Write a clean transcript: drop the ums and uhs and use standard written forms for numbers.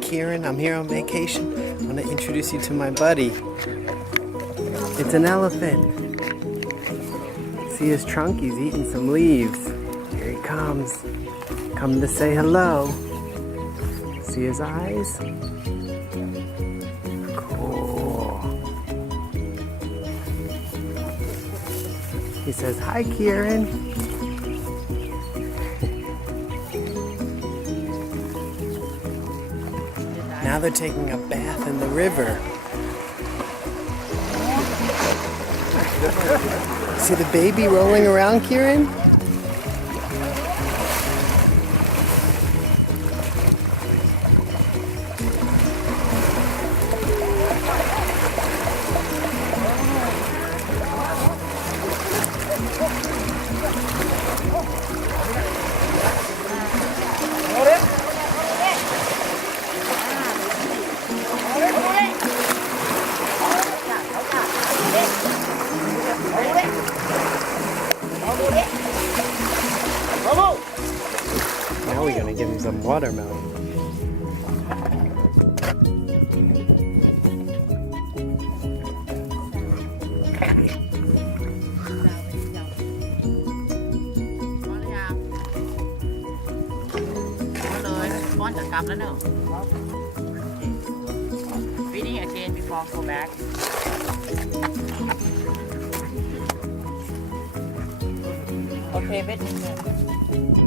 Kieran, I'm here on vacation. I want to introduce you to my buddy. It's an elephant. See his trunk? He's eating some leaves. Here he comes. Come to say hello. See his eyes? Cool. He says, hi, Kieran. Now they're taking a bath in the river. See the baby rolling around, Kieran? Now we're gonna give him some watermelon. Feeding again before go back. Okay, wait a minute.